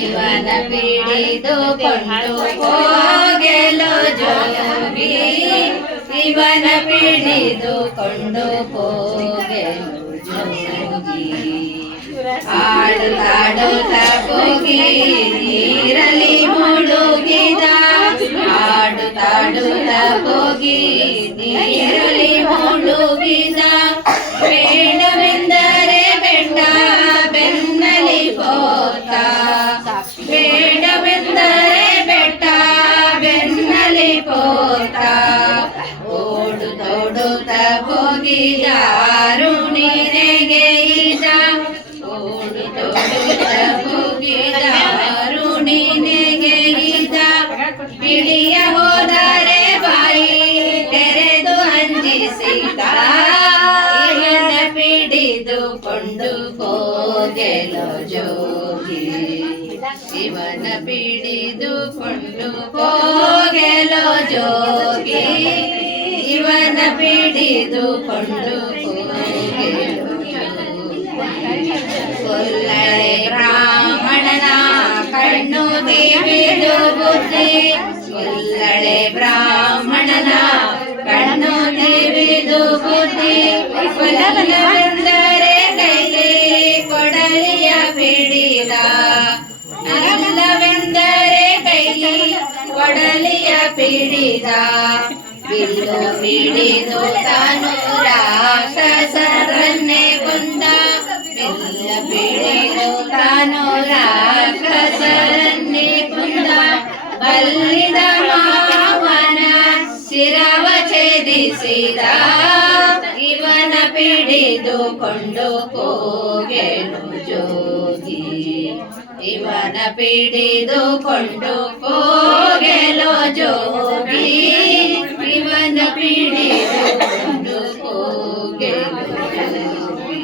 ಇವನ ಪಿಡಿದುಕೊಂಡು ಹೋಗೆಲೋ ಜೋಗಿ ಇವನ ಪಿಡಿದುಕೊಂಡು ಹೋಗೆಲೋ ಜೋಗಿ ಆಡುತ್ತಾಡುತ್ತ ಹೋಗಿ ನೀರಲ್ಲಿ ಮುಳುಗಿದ ಆಡುತ್ತಾಡುತ್ತ ಹೋಗಿ, ನೀರಲ್ಲಿ ಮುಳುಗಿದ ಹೋತ ಓಡು ತೋಡುತ್ತ ಹೋಗಿ ಯಾರು ನೀನೆಗೆ ಇದ ಓಡು ತೋಡುತ್ತ ಹೋಗಿ ಯಾರು ನೀನೆಗೆ ಇದ ಪಿಡಿಯ ಹೋದರೆ ಬಾಯಿ ತೆರೆದು ಅಂಜಿಸಿದ. ಇವನ ಪಿಡಿದುಕೊಂಡು ಹೋಗೆಲು ಜೋಗಿ. ಇವನ ಪಿಡಿದುಕೊಂಡು ಹೋಗೆಲು ಜೋಗಿ. ಶಿವನ ಪಿಡಿದುಕೊಂಡು ಕೊಲ್ಲಳೆ ಬ್ರಾಹ್ಮಣನ ಕಣ್ಣು ದೇವಿದು ಬುದ್ಧಿ. ಕೊಲ್ಲಳೆ ಬ್ರಾಹ್ಮಣನ ಕಣ್ಣು ದೇವಿದು ಬುದ್ಧಿ. ಕೊಲ್ಲವೆಂದರೆ ಕೈಲಿ ಕೊಡಲಿಯ ಬಿಡಿದ ಕೊಡಲಿಯ ಪಿಡಿದ ಬಿಲ್ಲು ಬಿಡಿದು ತಾನು ರಾಕ್ಷಸರನ್ನೇ ಕೊಂದ. ಬಿಲ್ಲ ಬಿಡಿದು ತಾನು ರಾಕ್ಷಸರನ್ನೇ ಕೊಂದ. ಬಲ್ಲಿದ ಮಾವನ ಶಿರವ ಛೇದಿಸಿದ. ಇವನ ಪಿಡಿದುಕೊಂಡು ಕೋಗೆನು ಜೋಗಿ ಇವನ ಪಿಡಿದುಕೊಂಡು ಹೋಗೆಲು ಹೋಗೆಲು ಜೋಗಿ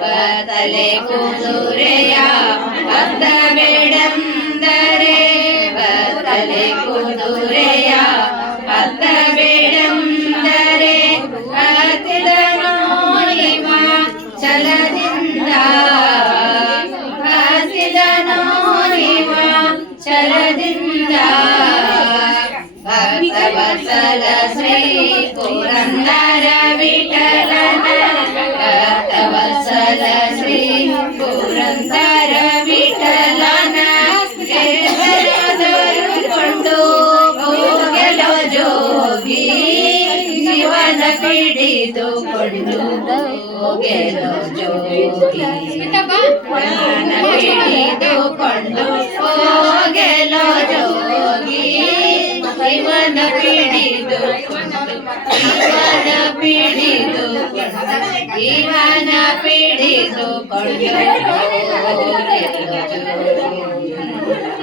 ಬದಲೆ ಕುದುರೆಯ ಅರ್ಧ ಬೇಡಂದರೆ ಬದಲೆ ಕುದುರೆಯ ಅರ್ಧ ಬೇಡಂದರೆ ಹತ್ತಿದನು ಇವ ಛಲದಿಂದ ಹತ್ತಿದನು ಇವ ಛಲದಿಂದ ಭಕ್ತವತ್ಸಲ ಶ್ರೀ ಶಿವನ ಪಿಡಿದುಕೊಂಡು ಹೋಗಲು ಜೋಗಿ ಶಿವನ ಪಿಡಿದುಕೊಂಡು ಹೋಗಲು ಜೋಗಿ ಶಿವನ ಪಿಡಿದು, ಇವನ ಪಿಡಿದು ಇವನ ಪಿಡಿದುಕೊಂಡು ಹೋಗಲು ಜೋಗಿ